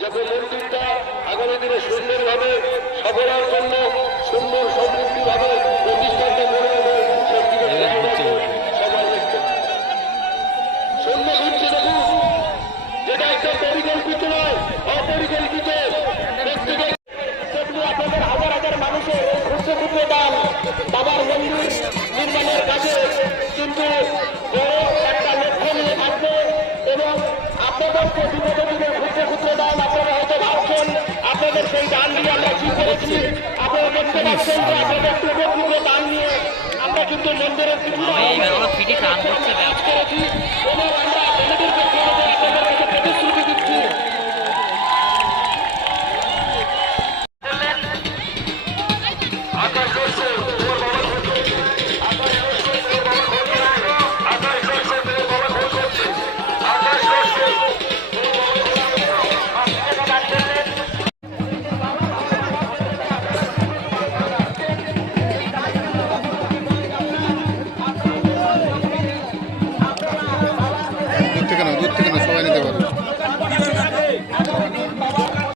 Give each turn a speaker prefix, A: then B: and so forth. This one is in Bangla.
A: যাতে মন্দিরটা আগামী দিনে সুন্দরভাবে সফলার জন্য সুন্দর সমৃদ্ধিভাবে প্রতিষ্ঠানটা করে শূন্য ঘুরছে দেখুন যেটা একটা পরিকল্পিত নয় অপরিকল্পিত। আপনাদের হাজার হাজার মানুষের ক্ষুদ্র ক্ষুদ্র দান বাবার মন্দির নির্মাণের কাজে কিন্তু বড় একটা লক্ষ্য নিয়ে থাকবে এবং আপনাদেরকে বিপদে দান আপনারা হয়তো ভাবছেন আপনাদের সেই দান আমরা কি করেছি? আপনারা দেখতে পাচ্ছেন যে আপনাদের টুকরো টুকরো দান নিয়ে আমরা কিন্তু মন্দিরের বিভিন্ন
B: এইবার ওরা ফিটে কাম করছে।
A: que nos guste,